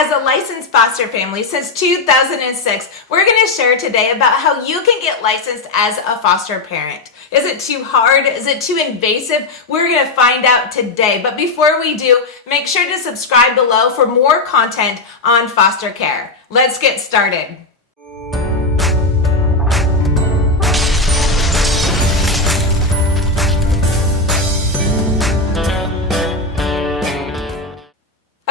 As a licensed foster family since 2006, we're going to share today about how you can get licensed as a foster parent. Is it too hard? Is it too invasive? We're going to find out today. But before we do, make sure to subscribe below for more content on foster care. Let's get started.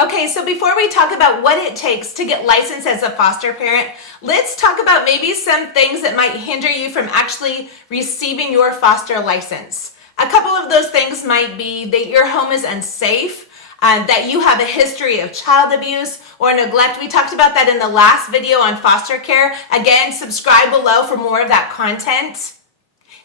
Okay, so before we talk about what it takes to get licensed as a foster parent, let's talk about maybe some things that might hinder you from actually receiving your foster license. A couple of those things might be that your home is unsafe, that you have a history of child abuse or neglect. We talked about that in the last video on foster care. Again, subscribe below for more of that content.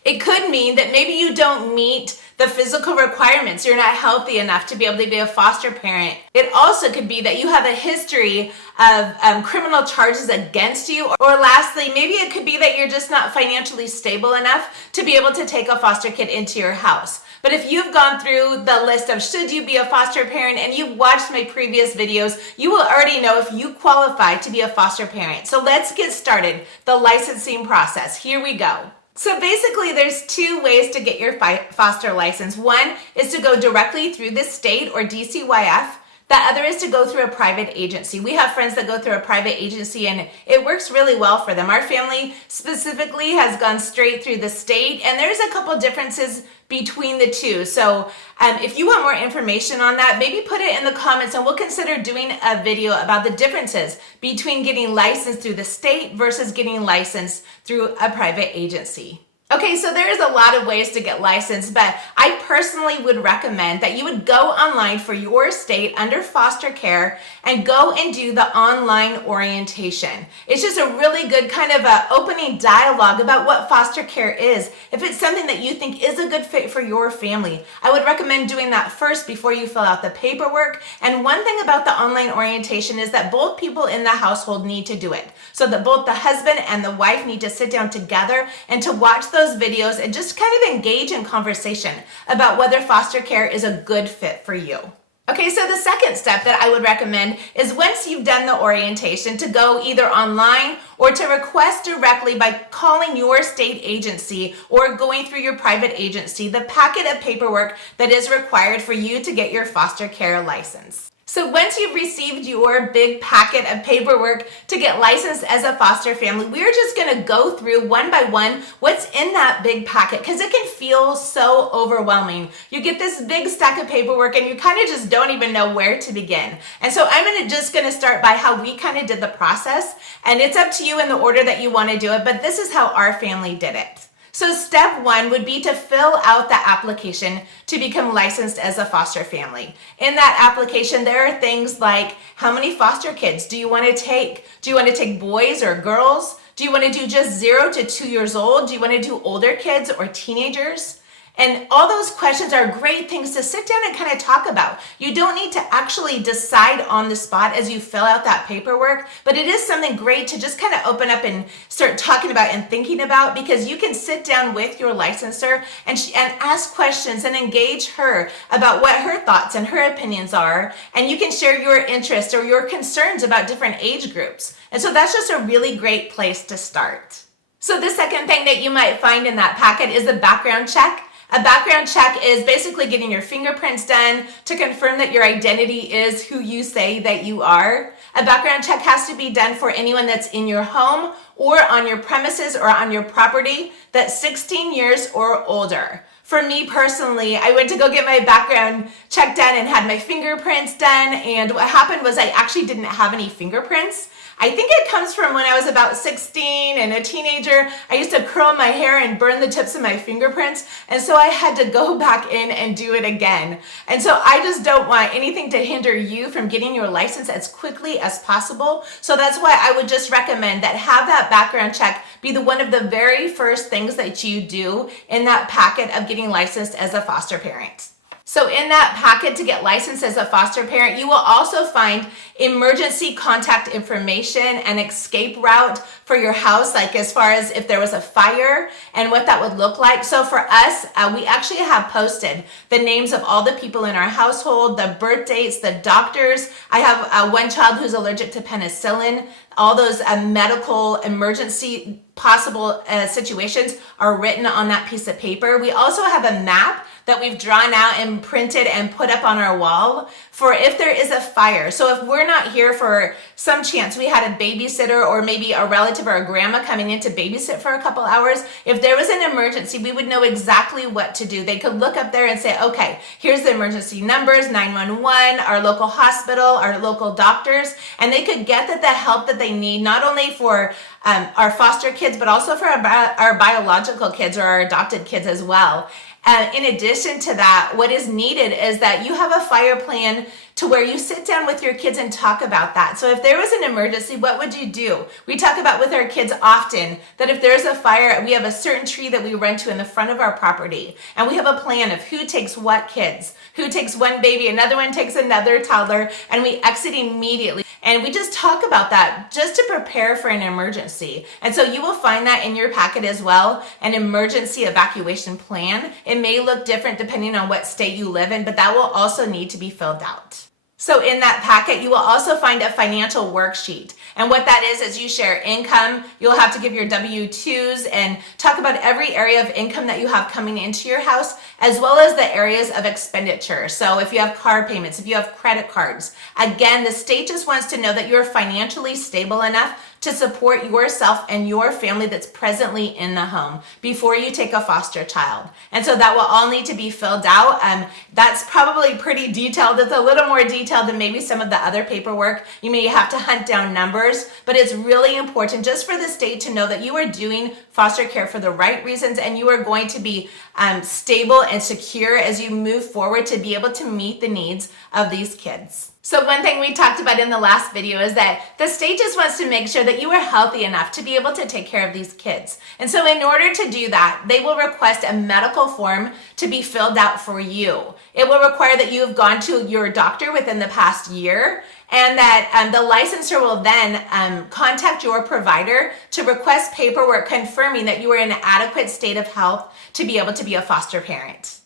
It could mean that maybe you don't meet the physical requirements. You're not healthy enough to be able to be a foster parent. It also could be that you have a history of criminal charges against you. Or lastly, maybe it could be that you're just not financially stable enough to be able to take a foster kid into your house. But if you've gone through the list of should you be a foster parent and you've watched my previous videos, you will already know if you qualify to be a foster parent. So let's get started. The licensing process. Here we go. So basically there's two ways to get your foster license. One is to go directly through the state or DCYF. The other is to go through a private agency. We have friends that go through a private agency and it works really well for them. Our family specifically has gone straight through the state, and there's a couple differences between the two. So if you want more information on that, maybe put it in the comments and we'll consider doing a video about the differences between getting licensed through the state versus getting licensed through a private agency. Okay, so there's a lot of ways to get licensed, but I personally would recommend that you would go online for your state under foster care and go and do the online orientation. It's just a really good kind of a opening dialogue about what foster care is. If it's something that you think is a good fit for your family, I would recommend doing that first before you fill out the paperwork. And one thing about the online orientation is that both people in the household need to do it. So that both the husband and the wife need to sit down together and to watch those videos and just kind of engage in conversation about whether foster care is a good fit for you. Okay, so the second step that I would recommend is once you've done the orientation to go either online or to request directly by calling your state agency or going through your private agency the packet of paperwork that is required for you to get your foster care license. So once you've received your big packet of paperwork to get licensed as a foster family, we're just going to go through one by one what's in that big packet because it can feel so overwhelming. You get this big stack of paperwork and you kind of just don't even know where to begin. And so I'm just going to start by how we kind of did the process, and it's up to you in the order that you want to do it, but this is how our family did it. So step one would be to fill out the application to become licensed as a foster family. In that application, there are things like how many foster kids do you want to take? Do you want to take boys or girls? Do you want to do just 0 to 2 years old? Do you want to do older kids or teenagers? And all those questions are great things to sit down and kind of talk about. You don't need to actually decide on the spot as you fill out that paperwork, but it is something great to just kind of open up and start talking about and thinking about, because you can sit down with your licensor and ask questions and engage her about what her thoughts and her opinions are, and you can share your interests or your concerns about different age groups. And so that's just a really great place to start. So the second thing that you might find in that packet is a background check. A background check is basically getting your fingerprints done to confirm that your identity is who you say that you are. A background check has to be done for anyone that's in your home or on your premises or on your property that's 16 years or older. For me personally, I went to go get my background check done and had my fingerprints done, and what happened was I actually didn't have any fingerprints. I think it comes from when I was about 16 and a teenager. I used to curl my hair and burn the tips of my fingerprints, and so I had to go back in and do it again. And so I just don't want anything to hinder you from getting your license as quickly as possible. So that's why I would just recommend that have that background check be one of the very first things that you do in that packet of getting licensed as a foster parent. So in that packet to get licensed as a foster parent, you will also find emergency contact information and escape route for your house, like as far as if there was a fire and what that would look like. So for us, we actually have posted the names of all the people in our household, the birth dates, the doctors. I have one child who's allergic to penicillin. All those medical emergency possible situations are written on that piece of paper. We also have a map that we've drawn out and printed and put up on our wall for if there is a fire. So if we're not here for some chance, we had a babysitter or maybe a relative or a grandma coming in to babysit for a couple hours, if there was an emergency, we would know exactly what to do. They could look up there and say, okay, here's the emergency numbers, 911, our local hospital, our local doctors, and they could get the help that they need, not only for our foster kids, but also for our biological kids or our adopted kids as well. In addition to that, what is needed is that you have a fire plan to where you sit down with your kids and talk about that. So if there was an emergency, what would you do? We talk about with our kids often that if there's a fire, we have a certain tree that we run to in the front of our property. And we have a plan of who takes what kids, who takes one baby, another one takes another toddler, and we exit immediately. And we just talk about that just to prepare for an emergency. And so you will find that in your packet as well, an emergency evacuation plan. It may look different depending on what state you live in, but that will also need to be filled out. So in that packet, you will also find a financial worksheet. And what that is you share income. You'll have to give your W-2s and talk about every area of income that you have coming into your house, as well as the areas of expenditure. So if you have car payments, if you have credit cards, again, the state just wants to know that you're financially stable enough to support yourself and your family that's presently in the home before you take a foster child. And so that will all need to be filled out. That's probably pretty detailed. It's a little more detailed than maybe some of the other paperwork. You may have to hunt down numbers, but it's really important just for the state to know that you are doing foster care for the right reasons and you are going to be stable and secure as you move forward to be able to meet the needs of these kids. So one thing we talked about in the last video is that the state just wants to make sure that you are healthy enough to be able to take care of these kids. And so in order to do that, they will request a medical form to be filled out for you. It will require that you have gone to your doctor within the past year, and that the licensor will then contact your provider to request paperwork confirming that you are in an adequate state of health to be able to be a foster parent.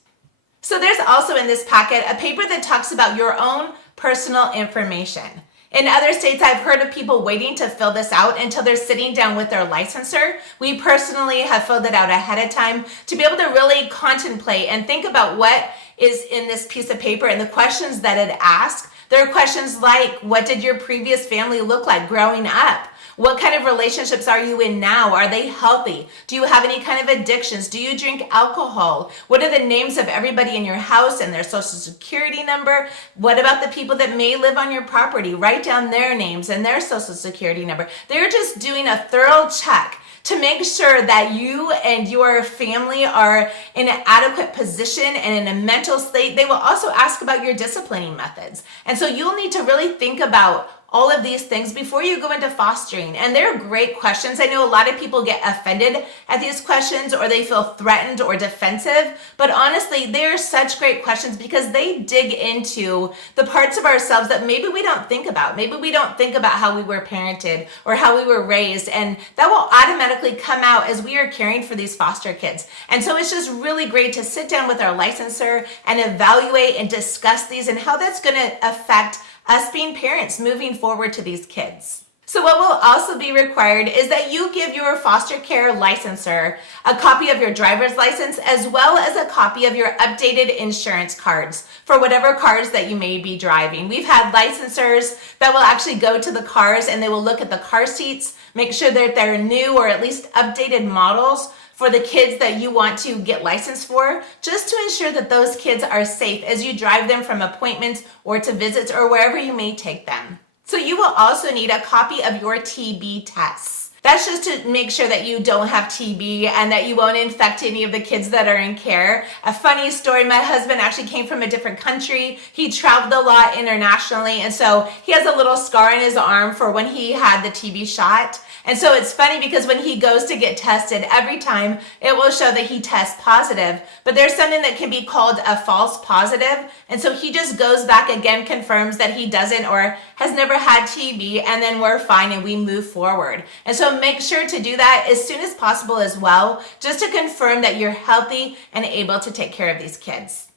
So there's also in this packet a paper that talks about your own personal information. In other states, I've heard of people waiting to fill this out until they're sitting down with their licensor. We personally have filled it out ahead of time to be able to really contemplate and think about what is in this piece of paper and the questions that it asks. There are questions like, what did your previous family look like growing up? What kind of relationships are you in now? Are they healthy? Do you have any kind of addictions? Do you drink alcohol? What are the names of everybody in your house and their social security number? What about the people that may live on your property? Write down their names and their social security number. They're just doing a thorough check to make sure that you and your family are in an adequate position and in a mental state. They will also ask about your disciplining methods. And so you'll need to really think about all of these things before you go into fostering. And they're great questions. I know a lot of people get offended at these questions or they feel threatened or defensive, but honestly, they're such great questions because they dig into the parts of ourselves that maybe we don't think about. Maybe we don't think about how we were parented or how we were raised, and that will automatically come out as we are caring for these foster kids. And so it's just really great to sit down with our licensor and evaluate and discuss these and how that's going to affect us being parents moving forward to these kids. So what will also be required is that you give your foster care licensor a copy of your driver's license as well as a copy of your updated insurance cards for whatever cars that you may be driving. We've had licensors that will actually go to the cars and they will look at the car seats, make sure that they're new or at least updated models for the kids that you want to get licensed for, just to ensure that those kids are safe as you drive them from appointments or to visits or wherever you may take them. So you will also need a copy of your TB tests. That's just to make sure that you don't have TB and that you won't infect any of the kids that are in care. A funny story, my husband actually came from a different country. He traveled a lot internationally, and so he has a little scar on his arm for when he had the TB shot. And so it's funny because when he goes to get tested, every time it will show that he tests positive, but there's something that can be called a false positive. And so he just goes back again, confirms that he doesn't or has never had TB, and then we're fine and we move forward. And so make sure to do that as soon as possible as well, just to confirm that you're healthy and able to take care of these kids.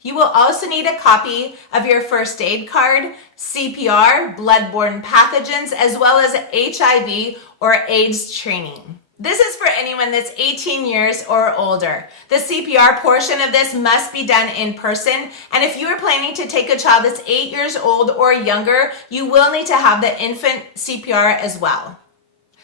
You will also need a copy of your first aid card, CPR, bloodborne pathogens, as well as HIV or AIDS training. This is for anyone that's 18 years or older. The CPR portion of this must be done in person, and if you are planning to take a child that's 8 years old or younger, you will need to have the infant CPR as well.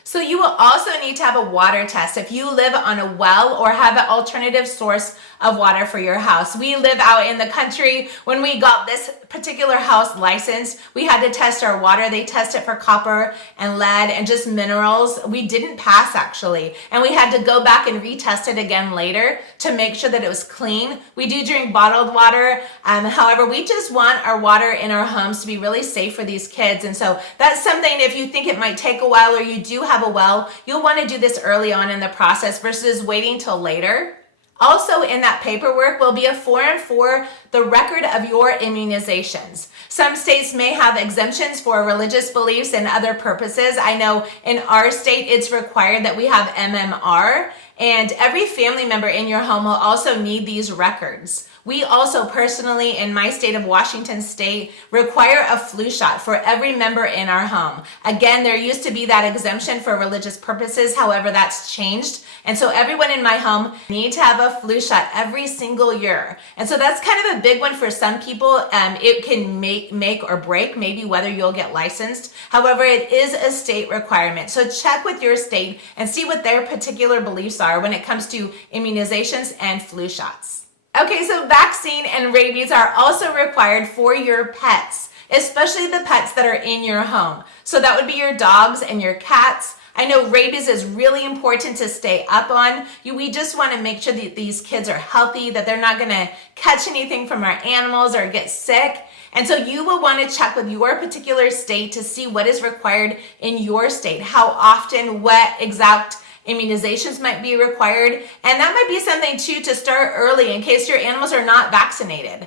So you will also need to have a water test if you live on a well or have an alternative source of water for your house. We live out in the country. When we got this particular house license, we had to test our water. They test it for copper and lead and just minerals. We didn't pass actually, and we had to go back and retest it again later to make sure that it was clean. We do drink bottled water. However, we just want our water in our homes to be really safe for these kids. And so that's something, if you think it might take a while or you do have a well, you'll want to do this early on in the process versus waiting till later. Also in that paperwork will be a form for the record of your immunizations. Some states may have exemptions for religious beliefs and other purposes. I know in our state it's required that we have MMR, and every family member in your home will also need these records. We also personally, in my state of Washington State, require a flu shot for every member in our home. Again, there used to be that exemption for religious purposes. However, that's changed. And so everyone in my home needs to have a flu shot every single year. And so that's kind of a big one for some people. It can make or break maybe whether you'll get licensed. However, it is a state requirement. So check with your state and see what their particular beliefs are when it comes to immunizations and flu shots. Okay, so vaccine and rabies are also required for your pets, especially the pets that are in your home. So that would be your dogs and your cats. I know rabies is really important to stay up on. We just want to make sure that these kids are healthy, that they're not going to catch anything from our animals or get sick. And so you will want to check with your particular state to see what is required in your state, how often, what exact immunizations might be required, and that might be something too to start early in case your animals are not vaccinated.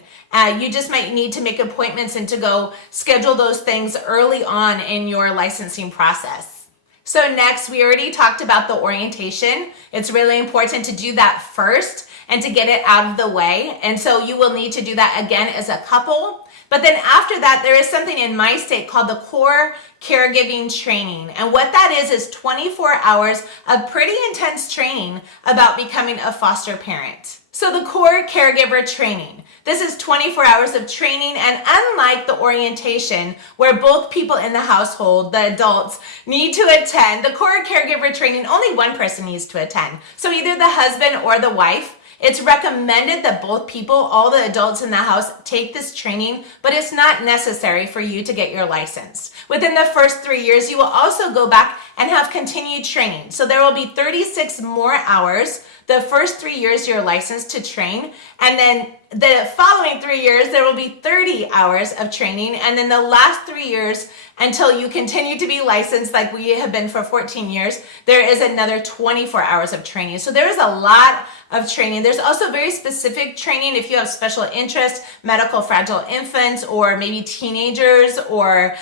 You just might need to make appointments and to go schedule those things early on in your licensing process. So next, we already talked about the orientation. It's really important to do that first and to get it out of the way, and so you will need to do that again as a couple. But then after that, there is something in my state called the core caregiving training. And what that is 24 hours of pretty intense training about becoming a foster parent. So the core caregiver training. This is 24 hours of training, and unlike the orientation where both people in the household, the adults, need to attend, the core caregiver training, only one person needs to attend. So either the husband or the wife. It's recommended that both people, all the adults in the house, take this training, but it's not necessary for you to get your license. Within the first 3 years, you will also go back and have continued training. So there will be 36 more hours the first 3 years you're licensed to train, and then the following 3 years, there will be 30 hours of training, and then the last 3 years until you continue to be licensed like we have been for 14 years, there is another 24 hours of training. So there is a lot of training. There's also very specific training if you have special interest, medical fragile infants, or maybe teenagers, or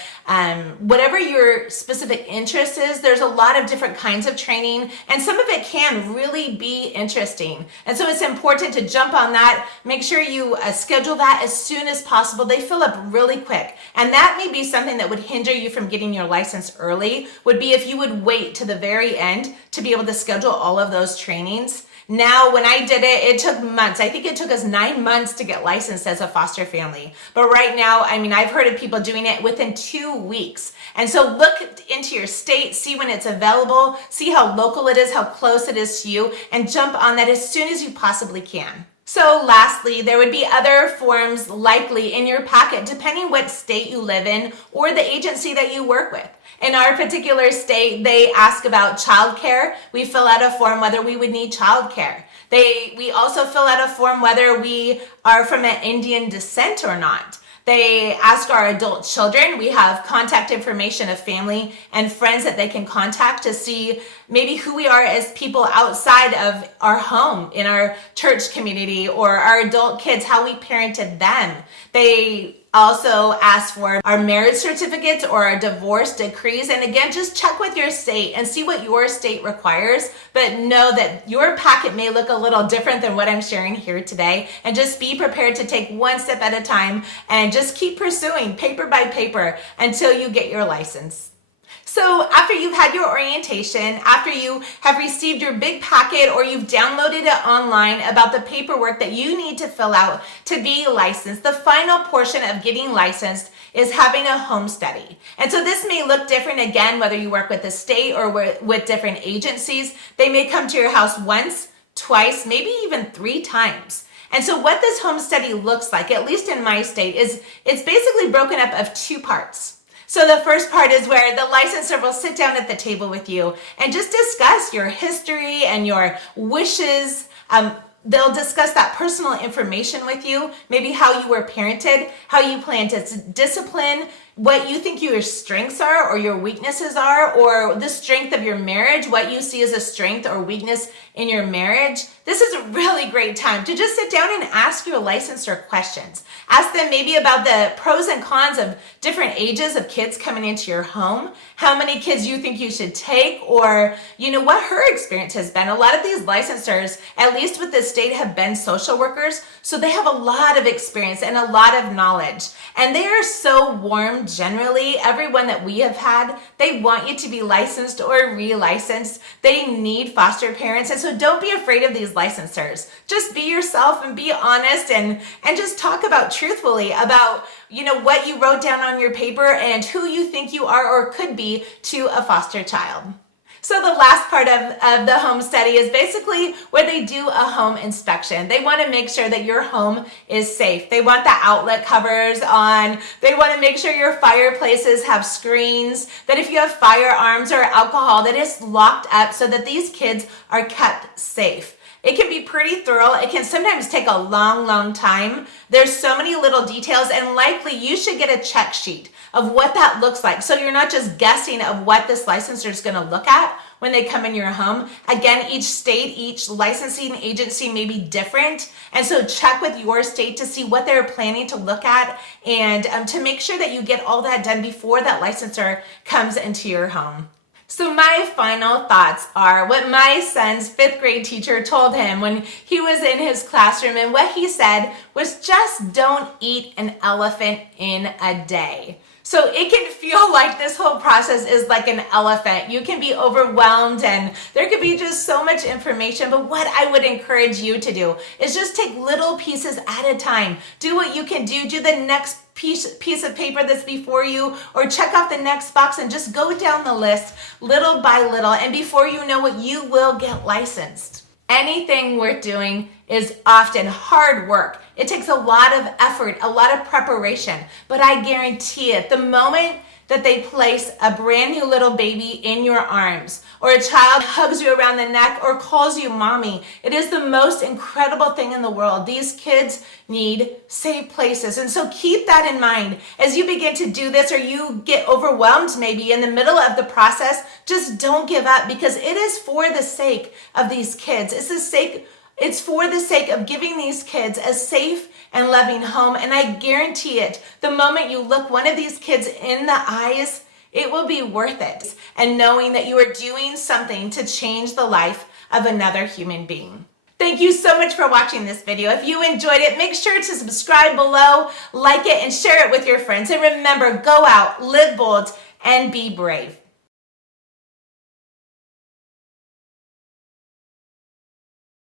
whatever your specific interest is. There's a lot of different kinds of training, and some of it can really be interesting. And so it's important to jump on that. Make sure you schedule that as soon as possible. They fill up really quick, and that may be something that would hinder you from getting your license early, would be if you would wait to the very end to be able to schedule all of those trainings. Now, when I did it, it took months. I think it took us 9 months to get licensed as a foster family. But right now, I mean, I've heard of people doing it within 2 weeks. And so look into your state, see when it's available, see how local it is, how close it is to you, and jump on that as soon as you possibly can. So lastly, there would be other forms likely in your packet depending what state you live in or the agency that you work with. In our particular state, they ask about childcare. We fill out a form whether we would need childcare. We also fill out a form whether we are from an Indian descent or not. They ask our adult children. We have contact information of family and friends that they can contact to see maybe who we are as people outside of our home, in our church community, or our adult kids, how we parented them. They also ask for our marriage certificates or our divorce decrees. And again, just check with your state and see what your state requires, but know that your packet may look a little different than what I'm sharing here today. And just be prepared to take one step at a time and just keep pursuing paper by paper until you get your license. So after you've had your orientation, after you have received your big packet or you've downloaded it online about the paperwork that you need to fill out to be licensed, the final portion of getting licensed is having a home study. And so this may look different again, whether you work with the state or with different agencies. They may come to your house once, twice, maybe even 3 times. And so what this home study looks like, at least in my state, is it's basically broken up of 2 parts. So the first part is where the licensor will sit down at the table with you and just discuss your history and your wishes. They'll discuss that personal information with you, maybe how you were parented, how you plan to discipline, what you think your strengths are or your weaknesses are, or the strength of your marriage, what you see as a strength or weakness in your marriage. This is a really great time to just sit down and ask your licensor questions. Ask them maybe about the pros and cons of different ages of kids coming into your home, how many kids you think you should take, or what her experience has been. A lot of these licensors, at least with the state, have been social workers, so they have a lot of experience and a lot of knowledge. And they are so warm generally. Everyone that we have had, they want you to be licensed or re-licensed. They need foster parents. And so don't be afraid of these licensors. Just be yourself and be honest and just talk about truthfully about what you wrote down on your paper and who you think you are or could be to a foster child. So the last part of the home study is basically where they do a home inspection. They want to make sure that your home is safe. They want the outlet covers on. They want to make sure your fireplaces have screens, that if you have firearms or alcohol, that it's locked up so that these kids are kept safe. It can be pretty thorough. It can sometimes take a long, long time. There's so many little details, and likely you should get a check sheet of what that looks like. So you're not just guessing of what this licensor is going to look at when they come in your home. Again, each state, each licensing agency may be different. And so check with your state to see what they're planning to look at and to make sure that you get all that done before that licensor comes into your home. So my final thoughts are what my son's 5th grade teacher told him when he was in his classroom, and what he said was, just don't eat an elephant in a day. So it can feel like this whole process is like an elephant. You can be overwhelmed and there could be just so much information, but what I would encourage you to do is just take little pieces at a time. Do what you can do. Do the next piece of paper that's before you, or check off the next box and just go down the list little by little, and before you know it, you will get licensed. Anything worth doing is often hard work. It takes a lot of effort, a lot of preparation, but I guarantee it, the moment that they place a brand new little baby in your arms, or a child hugs you around the neck or calls you mommy, it is the most incredible thing in the world. These kids need safe places. And so keep that in mind as you begin to do this, or you get overwhelmed maybe in the middle of the process. Just don't give up, because it is for the sake of these kids. It's for the sake of giving these kids a safe and loving home. And I guarantee it, the moment you look one of these kids in the eyes, it will be worth it. And knowing that you are doing something to change the life of another human being. Thank you so much for watching this video. If you enjoyed it, make sure to subscribe below, like it, and share it with your friends. And remember, go out, live bold, and be brave.